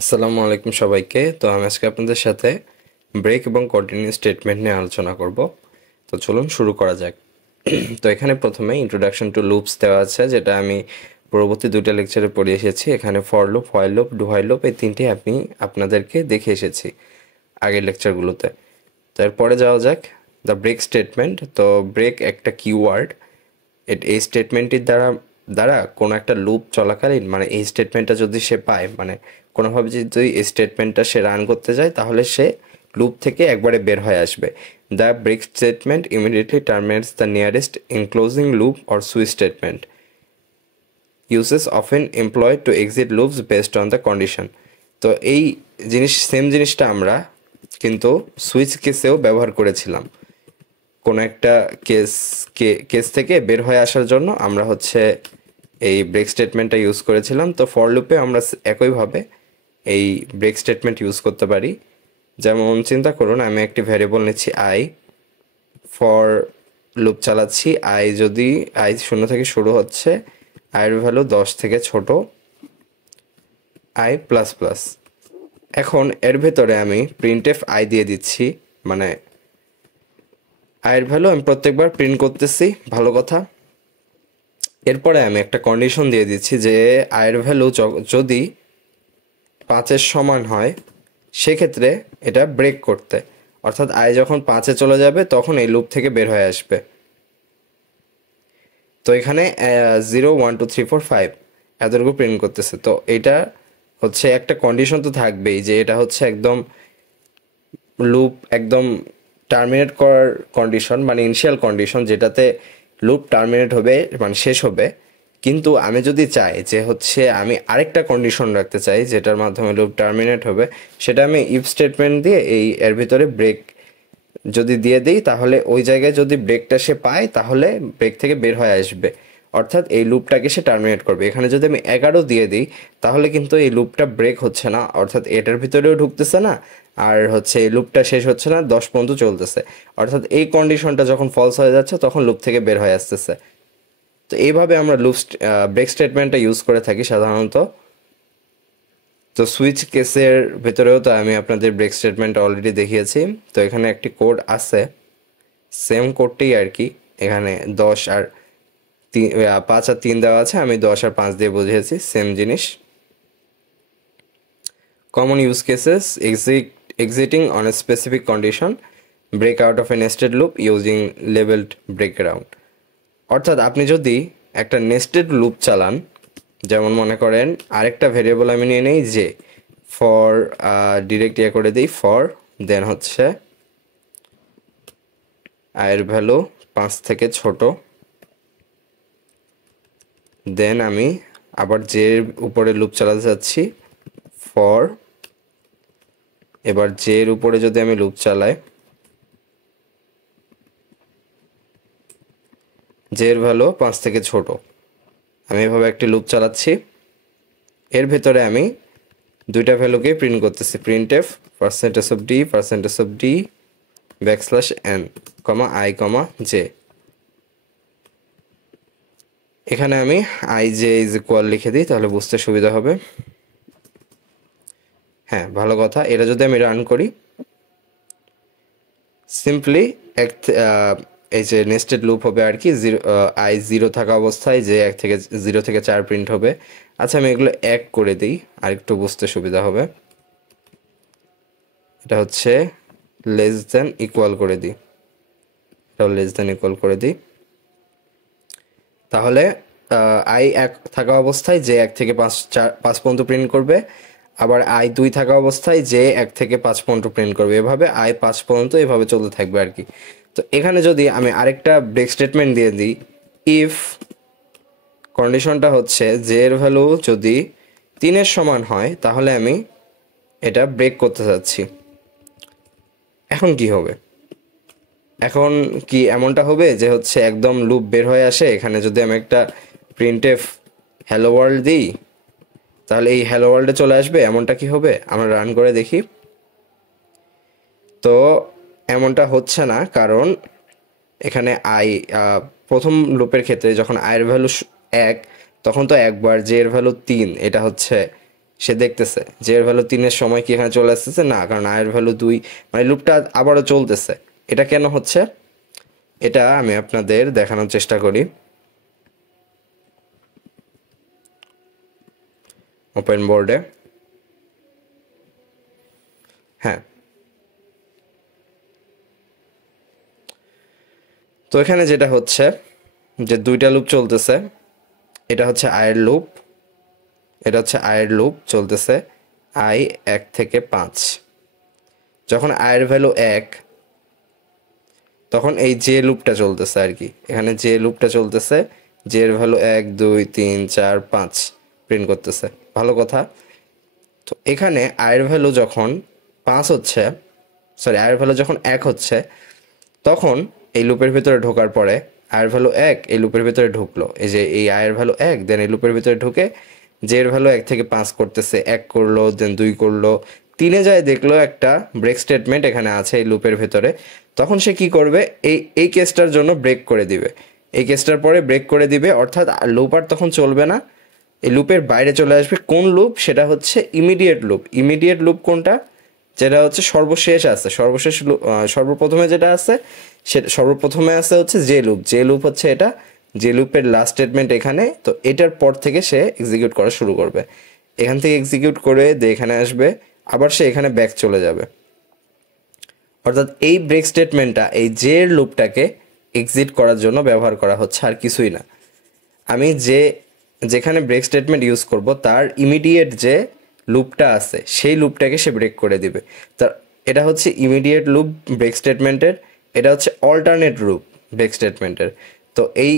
আসসালামু আলাইকুম সবাইকে। তো আমি আজকে আপনাদের সাথে ব্রেক এবং কন্টিনিউ স্টেটমেন্ট নিয়ে আলোচনা করব। তো চলুন শুরু করা যাক। তো এখানে প্রথমে ইন্ট্রোডাকশন টু লুপস দেওয়া আছে, যেটা আমি পরবর্তী দুটো লেকচারে পড়ে এসেছি। এখানে for loop, while loop, do while loop, এই তিনটি আমি আপনাদেরকে দেখে এসেছি আগের লেকচারগুলোতে। তো এরপরে যাওয়া যাক দ্য ব্রেক স্টেটমেন্ট। তো ব্রেক একটা কিওয়ার্ড। এই স্টেটমেন্টটির দ্বারা দ্বারা কোনো একটা লুপ চলাকালীন, মানে এই স্টেটমেন্টটা যদি সে পায়, মানে কোনোভাবে যদি এই স্টেটমেন্টটা সে রান করতে যায়, তাহলে সে লুপ থেকে একবারে বের হয়ে আসবে। The break statement immediately terminates the nearest enclosing loop or switch statement uses often employed to exit loops based on the condition. তো এই সেম জিনিসটা আমরা কিন্তু সুইচ কেসেও ব্যবহার করেছিলাম। কোনো একটা কেস থেকে বের হয়ে আসার জন্য আমরা এই ব্রেক স্টেটমেন্টটা ইউজ করেছিলাম। তো ফর লুপে আমরা একইভাবে এই ব্রেক স্টেটমেন্ট ইউজ করতে পারি। যেমন চিন্তা করুন, আমি একটি ভ্যারিয়েবল নিচ্ছি আই, ফর লুপ চালাচ্ছি। আই 0 থেকে শুরু হচ্ছে, আইয়ের ভ্যালু 10 থেকে ছোট, আই প্লাস প্লাস। এখন এর ভেতরে আমি প্রিন্টএফ আই দিয়ে দিচ্ছি, মানে আয়ের ভ্যালু আমি প্রত্যেকবার প্রিন্ট করতেছি, ভালো কথা। এরপরে আমি একটা কন্ডিশন দিয়ে দিচ্ছি যে আয়ের ভ্যালু যদি 5-এর সমান হয়, সেক্ষেত্রে এটা ব্রেক করতে, অর্থাৎ আয় যখন 5-এ চলে যাবে তখন এই লুপ থেকে বের হয়ে আসবে। তো এখানে 0 1 2 3 4 5 এতটুকু প্রিন্ট করতেছে। তো এটা একটা কন্ডিশন তো থাকবেই, যে এটা একদম লুপ একদম টার্মিনেট করার কন্ডিশন, মানে ইনিশিয়াল কন্ডিশন, যেটাতে লুপ টার্মিনেট হবে, মানে শেষ হবে। কিন্তু আমি যদি চাই যে আমি আরেকটা কন্ডিশন রাখতে চাই যেটার মাধ্যমে লুপ টার্মিনেট হবে, সেটা আমি ইফ স্টেটমেন্ট দিয়ে এর ভিতরে ব্রেক যদি দিয়ে দিই, তাহলে ওই জায়গায় যদি ব্রেকটা সে পায়, তাহলে ব্রেক থেকে বের হয়ে আসবে, অর্থাৎ এই লুপটাকে সে টার্মিনেট করবে। এখানে যদি আমি 11 দিয়ে দিই, তাহলে কিন্তু এই লুপটা ব্রেক হচ্ছে না, অর্থাৎ এটার ভিতরেও ঢুকতেছে না, আর এই লুপটা শেষ হচ্ছে না, 10 পর্যন্ত চলতেছে। অর্থাৎ এই কন্ডিশনটা যখন ফলস হয়ে যাচ্ছে, তখন লুপ থেকে বের হয়ে আসতেছে। তো এইভাবে আমরা ব্রেক স্টেটমেন্টটা ইউজ করে থাকি সাধারণত। তো সুইচ কেসের ভেতরেও তো আমি আপনাদের ব্রেক স্টেটমেন্টটা অলরেডি দেখিয়েছি। তো এখানে একটি কোড আছে, সেম কোডটাই আর কি। এখানে 10 আর 5 আর 3 দেওয়া আছে, আমি 10 আর 5 দিয়ে বুঝিয়েছি, সেম জিনিস। Common use cases: exiting on a specific condition, break out of a nested loop using labeled breakaround। অর্থাৎ আপনি যদি একটা নেস্টেড লুপ চালান, যেমন মনে করেন আরেকটা ভেরিয়েবল আমি নিয়ে নেই, যে ফর ডিরেক্ট করে দিই, ফর দেন আয়ের ভ্যালু 5 থেকে ছোট, দেন আমি আবার যে উপরে লুপ চালাতে যাচ্ছি, ফর, এবার যে এর উপরে যদি আমি লুপ চালাই, যে এর ভ্যালু 5 থেকে ছোট, আমি এভাবে একটি লুপ চালাচ্ছি। এর ভেতরে আমি দুইটা ভ্যালুকে প্রিন্ট করতেছি, printf %d n, i, j। এখানে আমি আই জে ইজ ইকুয়াল লিখে দিই, তাহলে বুঝতে সুবিধা হবে। হ্যাঁ, ভালো কথা। এটা যদি আমি রান করি, সিম্পলি এই যে নেস্টেড লুপ হবে আর কি। আই 0 থাকা অবস্থায় যে 0 থেকে 4 প্রিন্ট হবে। আচ্ছা, আমি এগুলো 1 করে দিই, আর একটু বুঝতে সুবিধা হবে। এটা লেস দেন ইকুয়াল করে দিই, এটাও লেস দেন ইকুয়াল করে দিই। তাহলে আই 1 থাকা অবস্থায় যে 1 থেকে 5 পর্যন্ত প্রিন্ট করবে, আবার আই 2 থাকা অবস্থায় যে 1 থেকে 5 পর্যন্ত প্রিন্ট করবে, এভাবে আই 5 পর্যন্ত এভাবে চলতে থাকবে আর কি। তো এখানে যদি আমি আরেকটা ব্রেক স্টেটমেন্ট দিয়ে দিই, ইফ কন্ডিশনটা যে এর ভ্যালু যদি 3-এর সমান হয়, তাহলে আমি এটা ব্রেক করতে চাচ্ছি। এখন কি হবে? এখন কি এমনটা হবে যে একদম লুপ বের হয়ে আসে? এখানে যদি আমি একটা প্রিন্টএফ হ্যালো ওয়ার্ল্ড দিই, তাহলে এই হ্যালো ওয়ার্ল্ডে চলে আসবে? এমনটা কি হবে? আমরা রান করে দেখি। তো এমনটা হচ্ছে না, কারণ এখানে প্রথম লুপের ক্ষেত্রে যখন আয়ের ভ্যালু 1, তখন তো একবার, যে এর ভ্যালু 3, এটা সে দেখতেছে যে এর ভ্যালু 3 এর সময় কি এখানে চলে আসতেছে না, কারণ i এর ভ্যালু 2, মানে লুপটা আবারও চলতেছে। এটা কেন হচ্ছে এটা আমি আপনাদের দেখানোর চেষ্টা করি। ওপেন বোর্ডে, হ্যাঁ, তো এখানে যেটা হচ্ছে যে দুইটা লুপ চলতেছে। এটা হচ্ছে আয়ের লুপ, এটা হচ্ছে আয়ের লুপ চলতেছে i 1 থেকে 5। যখন আয়ের ভ্যালু 1, তখন এই যে লুপটা চলতেছে আর কি, এখানে যে লুপটা চলতেছে, যে এর ভ্যালু 1 2 3 4 5 প্রিন্ট করতেছে। ভালো কথা। তো এখানে আয়ের ভ্যালু যখন 5 হচ্ছে, সরি আয়ের ভ্যালু যখন 1 হচ্ছে, তখন এই লুপের ভিতরে ঢোকার পরে আয়ের ভ্যালু 1 এই লুপের ভিতরে ঢুকলো, এই যে এই আয়ের ভ্যালু 1 দেন এই লুপের ভিতরে ঢুকে যে এর ভ্যালু 1 থেকে 5 করতেছে, 1 করলো দেন 2 করলো, 3-এ যায় দেখলো একটা ব্রেক স্টেটমেন্ট এখানে আছে এই লুপের ভিতরে। তখন সে কি করবে, এই কেসটার জন্য ব্রেক করে দিবে, এই কেসটার পরে ব্রেক করে দিবে, অর্থাৎ লুপ আর তখন চলবে না, এই লুপের বাইরে চলে আসবে। কোন লুপ? সেটা হচ্ছে ইমিডিয়েট লুপ। ইমিডিয়েট লুপ কোনটা? যেটা হচ্ছে সর্বশেষ আছে, সর্বপ্রথমে যেটা আছে, সেটা সর্বপ্রথমে আছে হচ্ছে যে লুপ, যে লুপ হচ্ছে এটা, যে লুপের লাস্ট স্টেটমেন্ট এখানে। তো এটার পর থেকে সে এক্সিকিউট করা শুরু করবে, এখান থেকে এক্সিকিউট করে এখানে আসবে, আবার সে এখানে ব্যাক চলে যাবে। অর্থাৎ এই ব্রেক স্টেটমেন্টটা এই যে লুপটাকে এক্সিট করার জন্য ব্যবহার করা হচ্ছে, আর কিছুই না। আমি যেখানে ব্রেক স্টেটমেন্ট ইউজ করব তার ইমিডিয়েট যে লুপটা আছে সেই লুপটাকে সে ব্রেক করে দিবে। তার এটা হচ্ছে ইমিডিয়েট লুপ ব্রেক স্টেটমেন্টের, এটা হচ্ছে অল্টারনেট লুপ ব্রেক স্টেটমেন্টের। তো এই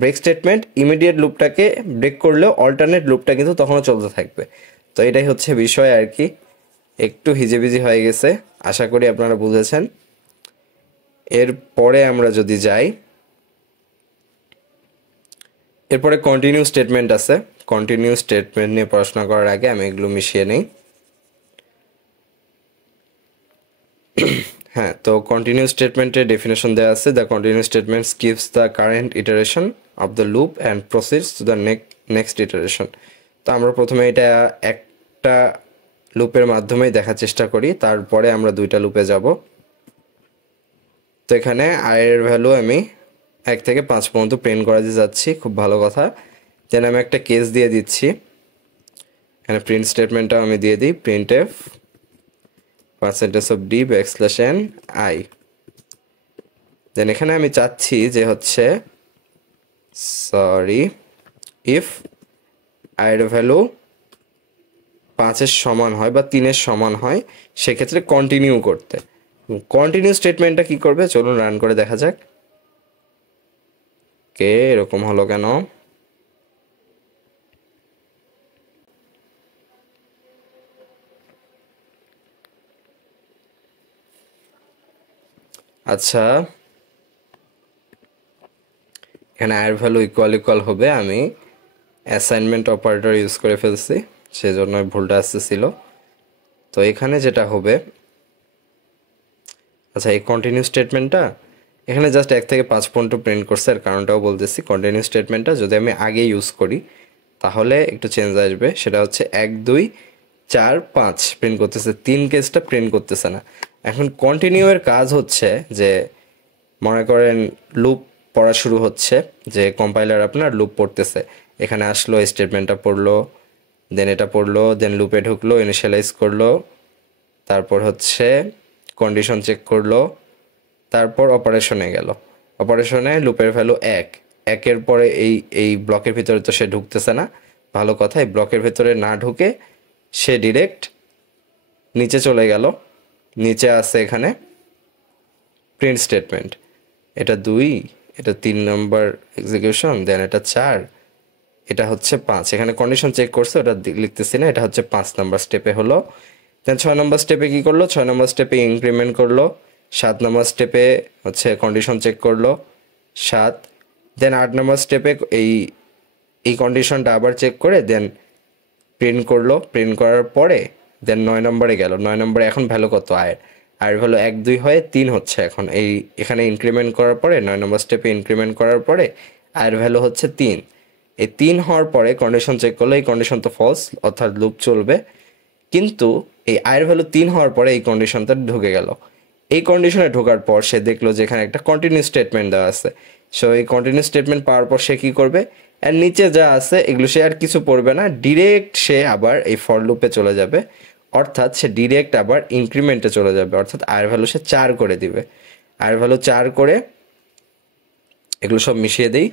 ব্রেক স্টেটমেন্ট ইমিডিয়েট লুপটাকে ব্রেক করলেও অল্টারনেট লুপটা কিন্তু তখনও চলতে থাকবে। তো এটাই হচ্ছে বিষয় আর কি। একটু হিজিবিজি হয়ে গেছে, আশা করি আপনারা বুঝেছেন। এরপরে আমরা যদি যাই, এরপরে কন্টিনিউ স্টেটমেন্ট আছে। কন্টিনিউ স্টেটমেন্ট নিয়ে পড়াশোনা করার আগে আমি এগুলো মিশিয়ে নেই। হ্যাঁ, তো কন্টিনিউ স্টেটমেন্টের ডেফিনেশন দেওয়া আছে, the continue statement skips the current iteration of the loop and proceeds to the next iteration. তো আমরা প্রথমে এটা একটা লুপের মাধ্যমেই দেখার চেষ্টা করি, তারপরে আমরা দুইটা লুপে যাব। তো এখানে আয়ের ভ্যালু আমি 1 থেকে 5 পর্যন্ত প্রিন্ট করাতে যাচ্ছি, খুব ভালো কথা। দেন আমি একটা কেস দিয়ে দিচ্ছি, এখানে প্রিন্ট স্টেটমেন্টটাও আমি দিয়ে দিই, প্রিন্ট এফ %d\n i। দেন এখানে আমি চাচ্ছি যে হচ্ছে ইফ আয়ের ভ্যালু 5-এর সমান হয় বা 3-এর সমান হয়, সেক্ষেত্রে কন্টিনিউ করতে। কন্টিনিউ স্টেটমেন্টটা কি করবে, চলুন রান করে দেখা যাক। কে এরকম হলো কেন? আচ্ছা, এখানে আয়ের ভ্যালু ইকুয়াল হবে, আমি অ্যাসাইনমেন্ট অপারেটর ইউজ করে ফেলছি, সেজন্য ভুলটা আসতেছিল। তো এখানে যেটা হবে, আচ্ছা এই কন্টিনিউ স্টেটমেন্টটা এখানে জাস্ট 1 থেকে 5 পর্যন্ত প্রিন্ট করছে, আর কারণটাও বলতেছি। কন্টিনিউ স্টেটমেন্টটা যদি আমি আগে ইউজ করি তাহলে একটু চেঞ্জ আসবে, সেটা হচ্ছে 1 2 4 5 প্রিন্ট করতেছে, 3 কেসটা প্রিন্ট করতেছে না। এখন কন্টিনিউ এর কাজ হচ্ছে যে, মনে করেন লুপ পড়া শুরু হচ্ছে, যে কম্পাইলার আপনার লুপ পড়তেছে, এখানে আসলো স্টেটমেন্টটা পড়লো, দেন এটা পড়লো, দেন লুপে ঢুকলো, ইনিশিয়ালাইজ করলো, তারপর হচ্ছে কন্ডিশন চেক করলো, তারপর অপারেশনে গেল। অপারেশনে লুপের ভ্যালু 1, 1-এর পরে এই ব্লকের ভিতরে তো সে ঢুকতেছে না, ভালো কথা। এই ব্লকের ভিতরে না ঢুকে সে ডিরেক্ট নিচে চলে গেল, নিচে আছে এখানে প্রিন্ট স্টেটমেন্ট, এটা 2, এটা 3 নম্বর এক্সিকিউশন, দেন এটা 4, এটা হচ্ছে 5। এখানে কন্ডিশন চেক করছে, ওটা লিখতেছি না, এটা হচ্ছে 5 নম্বর স্টেপে হলো। দেন 6 নম্বর স্টেপে কি করলো, 6 নম্বর স্টেপে ইনক্রিমেন্ট করলো, 7 নম্বর স্টেপে হচ্ছে কন্ডিশন চেক করলো 7, দেন 8 নম্বর স্টেপে এই কন্ডিশনটা আবার চেক করে দেন প্রিন্ট করলো, প্রিন্ট করার পরে দেন 9 নম্বরে গেল। 9 নম্বরে এখন ভ্যালু কত আয়ের ভ্যালু 1 2 হয়ে 3 হচ্ছে। এখন এখানে ইনক্রিমেন্ট করার পরে 9 নম্বর স্টেপে ইনক্রিমেন্ট করার পরে আয়ের ভ্যালু হচ্ছে 3। এই 3 হওয়ার পরে কন্ডিশন চেক করলে এই কন্ডিশন তো ফলস, অর্থাৎ লুপ চলবে। কিন্তু এই আয়ের ভ্যালু 3 হওয়ার পরে এই কন্ডিশনটা ঢুকে গেল। এই কন্ডিশনে ঢোকার পর সে দেখলো যে এখানে একটা কন্টিনিউ স্টেটমেন্ট দেওয়া আছে। সো এই কন্টিনিউ স্টেটমেন্ট পাওয়ার পর সে কী করবে, এর নিচে যা আছে এগুলো সে আর কিছু পড়বে না, ডিরেক্ট সে আবার এই ফর লুপে চলে যাবে। অর্থাৎ সে ডিরেক্ট আবার ইনক্রিমেন্টে চলে যাবে, অর্থাৎ আয়ের ভ্যালু সে 4 করে দিবে। আয়ের ভ্যালু 4 করে এগুলো সব মিশিয়ে দিই।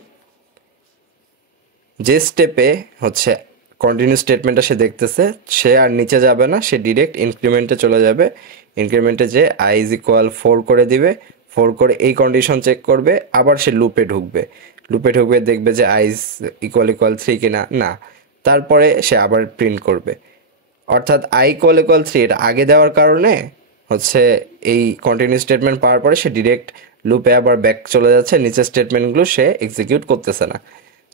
যে স্টেপে হচ্ছে কন্টিনিউ স্টেটমেন্টটা সে দেখতেছে, সে আর নিচে যাবে না, সে ডিরেক্ট ইনক্রিমেন্টে চলে যাবে। ইনক্রিমেন্টে যে আই ইজ ইকুয়াল 4 করে দিবে, 4 করে এই কন্ডিশন চেক করবে, আবার সে লুপে ঢুকবে। লুপে ঢুকবে, দেখবে যে আই ইজ ইকুয়াল 3 কিনা, না, তারপরে সে আবার প্রিন্ট করবে। অর্থাৎ আই ইকুয়াল 3 এটা আগে দেওয়ার কারণে হচ্ছে এই কন্টিনিউ স্টেটমেন্ট পাওয়ার পরে সে ডিরেক্ট লুপে আবার ব্যাক চলে যাচ্ছে, নিচের স্টেটমেন্টগুলো সে এক্সিকিউট করতেছে না।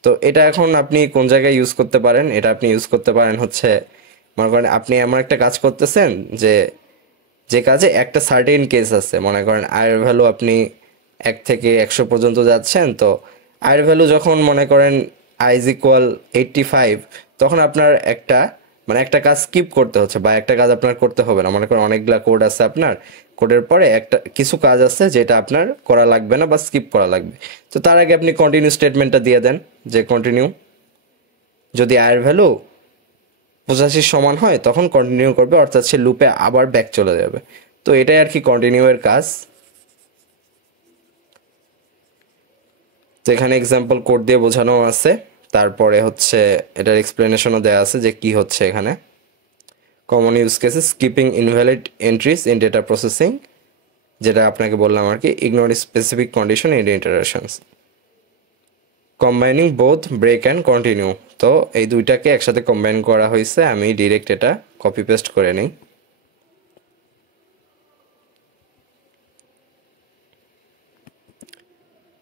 তো এটা এখন আপনি কোন জায়গায় ইউজ করতে পারেন, এটা আপনি ইউজ করতে পারেন হচ্ছে, মনে করেন আপনি এমন একটা কাজ করতেছেন যে কাজে একটা সার্টেন কেস আছে। মনে করেন আয়ের ভ্যালু আপনি 1 থেকে 100 পর্যন্ত যাচ্ছেন, তো আয়ের ভ্যালু যখন মনে করেন আই ইজ ইকুয়াল 85, তখন আপনার একটা কাজ স্কিপ করতে হচ্ছে, বা একটা কাজ আপনার করতে হবে না। মনে করেন অনেকগুলা কোড আছে আপনার, কোডের পরে কিছু কাজ আছে যেটা আপনার করা লাগবে না বা স্কিপ করা লাগবে। তো তার আগে আপনি কন্টিনিউ স্টেটমেন্টটা দিয়ে দেন, যে কন্টিনিউ, যদি আয়ের ভ্যালু 85 সমান হয় তখন কন্টিনিউ করবে, অর্থাৎ সে লুপে আবার ব্যাক চলে যাবে। তো এটাই আর কি কন্টিনিউ এর কাজ। তো এখানে এক্সাম্পল কোড দিয়ে বোঝানো আছে, তারপরে হচ্ছে এটার এক্সপ্লেনেশনও দেওয়া আছে যে কি হচ্ছে এখানে। Common use cases, skipping invalid entries in data processing, যেটা আপনাকে বললাম আর কি, ignore specific condition in iterations, combining both break and continue. তো এই দুইটাকে একসাথে কম্বাইন করা হয়েছে, আমি ডিরেক্ট এটা কপি পেস্ট করে নিই।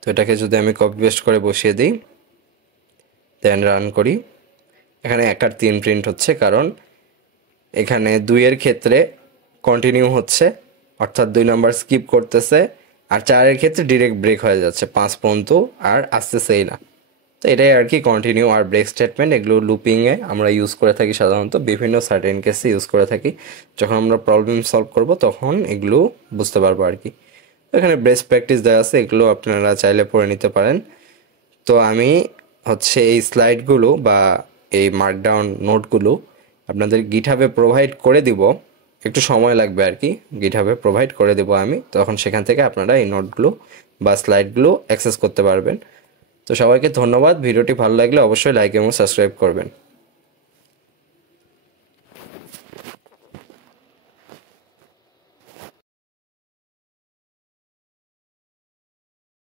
তো এটাকে যদি আমি কপি পেস্ট করে বসিয়ে দিই, দেন রান করি, এখানে 1 আর 3 প্রিন্ট হচ্ছে, কারণ এখানে 2 এর ক্ষেত্রে কন্টিনিউ হচ্ছে, অর্থাৎ 2 নাম্বার স্কিপ করতেছে, আর 4 এর ক্ষেত্রে ডিরেক্ট ব্রেক হয়ে যাচ্ছে 5 পর্যন্ত, আর আসতেছেই না। তো এটাই আর কি কন্টিনিউ আর ব্রেক স্টেটমেন্ট। এগুলো লুপিংয়ে আমরা ইউজ করে থাকি, সাধারণত বিভিন্ন সার্টেন কেসে ইউজ করে থাকি। যখন আমরা প্রবলেম সলভ করব তখন এগুলো বুঝতে পারবো আর কি। এখানে বেস্ট প্র্যাকটিস দেওয়া আছে, এগুলো আপনারা চাইলে পড়ে নিতে পারেন। তো আমি হচ্ছে এই স্লাইডগুলো বা এই মার্কডাউন নোটগুলো আপনাদের গিটহাবে প্রোভাইড করে দিব, একটু সময় লাগবে আর কি, গিটহাবে প্রোভাইড করে দেবো আমি, তখন সেখান থেকে আপনারা এই নোটগুলো বা স্লাইডগুলো অ্যাক্সেস করতে পারবেন। তো সবাইকে ধন্যবাদ। ভিডিওটি ভালো লাগলে অবশ্যই লাইক এবং সাবস্ক্রাইব করবেন।